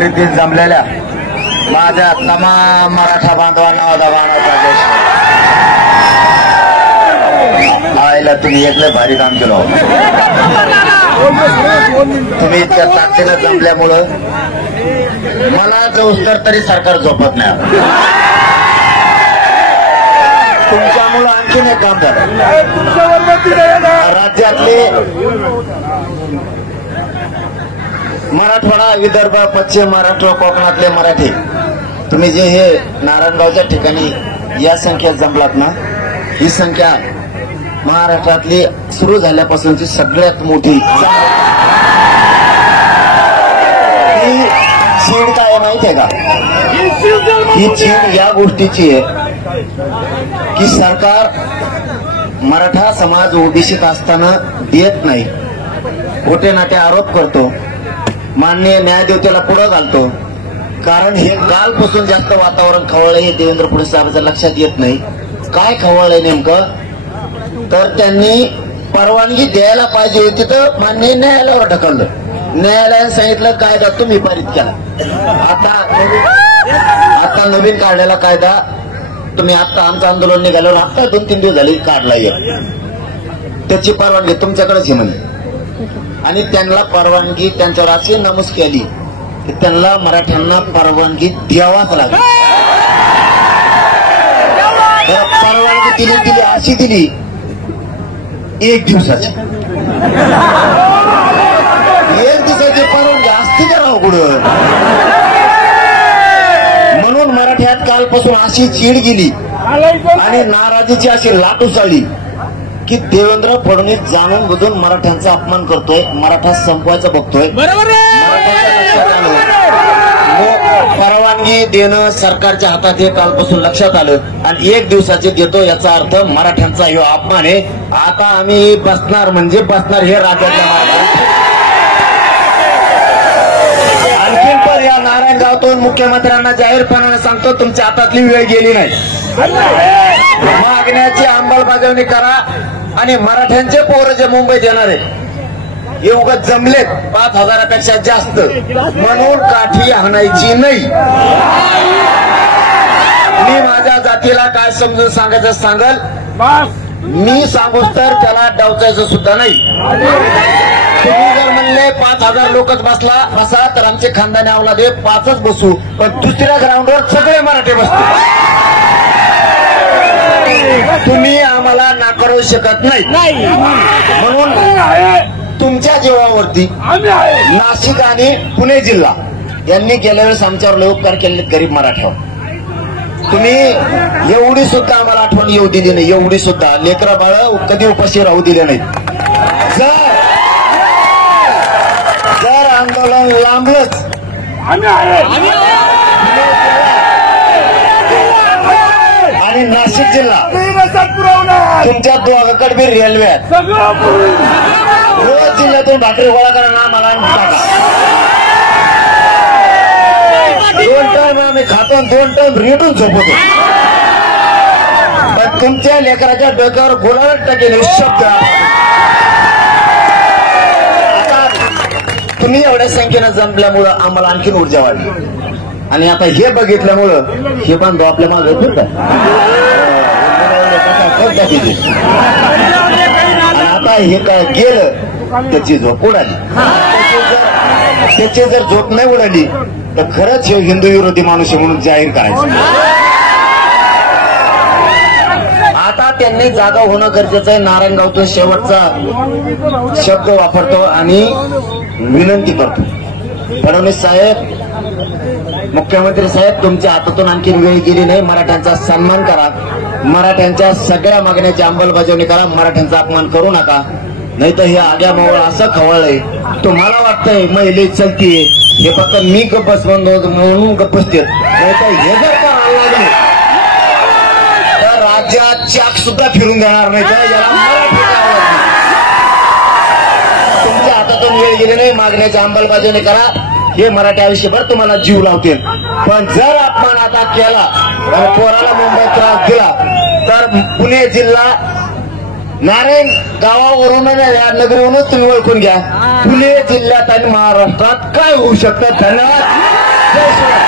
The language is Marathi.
नगरीतील जमलेल्या माझ्या तमाम मराठा बांधवांना दबाणाचा देश आयला तुम्ही एकले भारी काम केलं. तुम्ही इतक्या ताकदीनं जमल्यामुळं मला जो तरी सरकार झोपत नाही. तुमच्यामुळं आणखीन एक काम झालं. राज्यातले मराठवाडा, विदर्भ, पश्चिम महाराष्ट्र, कोकणातले मराठी तुम्ही जे हे नारायणगावच्या ठिकाणी या संख्येत जमलात ना, ही संख्या महाराष्ट्रातली सुरू झाल्यापासूनची सगळ्यात मोठी. ही चीड काय माहिती आहे का? ही चीड या गोष्टीची आहे की सरकार मराठा समाज ओबीसीत असताना देत नाही, खोटे नाटे आरोप करतो, माननीय न्यायदेवतेला पुढे घालतो. कारण हे कालपासून जास्त वातावरण खवळलंय हे देवेंद्र फडणवीस साहेबांच्या लक्षात येत नाही. काय खवळलंय नेमकं? तर त्यांनी परवानगी द्यायला पाहिजे होती तर मान्य न्यायालयावर ढकललं. न्यायालयाने सांगितलं कायदा तुम्ही पारित केला. आता नवीन काढलेला कायदा तुम्ही आता आमचं आंदोलन निघाल्यावर आता 2-3 दिवस झाले काढलाय. त्याची परवानगी तुमच्याकडेच आहे म्हणे. आणि त्यांना परवानगी त्यांच्यावर अशी नमूद केली की त्यांना मराठ्यांना परवानगी द्यावाच लागेल. परवानगी दिली अशी दिली 1 दिवसाची. 1 दिवसाची परवानगी असते का राव कुठं? म्हणून मराठ्यात कालपासून अशी चीड गेली आणि नाराजीची अशी लाट उसळली की देवेंद्र फडणवीस जाणून बुजून मराठ्यांचा अपमान करतोय, मराठा संपवायचा बघतोय. परवानगी देणं सरकारच्या हातात हे कालपासून लक्षात आलं आणि 1 दिवसाचे देतो याचा अर्थ मराठ्यांचा हा अपमान आहे. आता आम्ही बसणार म्हणजे बसणार हे राज्यातल्या मराठा. आणखीन पण या नारायणगावतून मुख्यमंत्र्यांना जाहीरपणाने सांगतो, तुमच्या हातातली वेळ गेली नाही. मागण्याची अंमलबजावणी करा आणि मराठ्यांचे पोरं जे मुंबईत येणार आहेत हे उगाच जमलेत 5,000पेक्षा जास्त म्हणून काठी हाणायची नाही. मी माझ्या जातीला काय समजून सांगायचं सांगल, मी सांगूच तर त्याला डावचायचं सुद्धा नाही. तुम्ही जर म्हणले 5,000 लोकच बसा तर आमचे खानदानी अवलादे 5च बसू, पण दुसऱ्या ग्राउंडवर सगळे मराठी बसतो. तुम्ही आम्हाला नाकारू शकत नाही. म्हणून तुमच्या जीवावरती नाशिक आणि पुणे जिल्हा यांनी गेल्या वेळेस आमच्यावर लय उपकार केले गरीब मराठ्यावर. तुम्ही एवढी सुद्धा आम्हाला आठवण येऊ दिली नाही, एवढी सुद्धा लेकरा बाळ कधी उपाशी राहू दिले नाही. जर आंदोलन लांबलंच आणि नाशिक जिल्हा तुमच्या दोघाकडे बी रेल्वे आहेत, रोज जिल्ह्यातून भाकरी गोळा करा ना मला टाका. 2 टाइम आम्ही खातो, 2 टाइम रेटून झोपतो. पण तुमच्या लेकराच्या डोक्यावर गोलाला टाकेल शब्द. आता तुम्ही एवढ्या संख्येनं जमल्यामुळं आम्हाला आणखीन ऊर्जा वाढली आणि आता हे बघितल्यामुळं हे पण आपल्या मागे फिरतात. आणि आता हे काय गेलं त्याची झोप उडाली. त्याची जर झोप नाही उडाली तर खरंच हे हिंदू विरोधी माणूस आहे म्हणून जाहीर करायचं. आता त्यांनी जागा होणं गरजेचं आहे. नारायणगावतून शेवटचा शब्द वापरतो आणि विनंती करतो, फडणवीस साहेब, मुख्यमंत्री साहेब, तुमच्या हातातून आणखी वेळ गेली नाही. मराठ्यांचा सन्मान करा, मराठ्यांच्या सगळ्या मागण्याची अंमलबजावणी करा, मराठ्यांचा अपमान करू नका. नाही तर हे आग्या मोवळ असं खवळलंय तुम्हाला वाटतंय महिले चलतीये हे फक्त मी गप्पस म्हणून गप्पसते. नाही तर हे जर का लागले तर राज्यात चाक सुद्धा फिरून देणार नाही. तर याला मराठी तुमच्या हातातून वेळ गेली नाही, मागण्याची अंमलबजावणी करा. हे मराठी आयुष्यभर तुम्हाला जीव लावतील. पण जर अपमान आता केला आणि पोराला मुंबईत त्रास दिला तर पुणे जिल्हा नारायण गावावरून नगरीवरूनच तुम्ही ओळखून घ्या पुणे जिल्ह्यात आणि महाराष्ट्रात काय होऊ शकतं. धन्यवाद. जय शिवराय.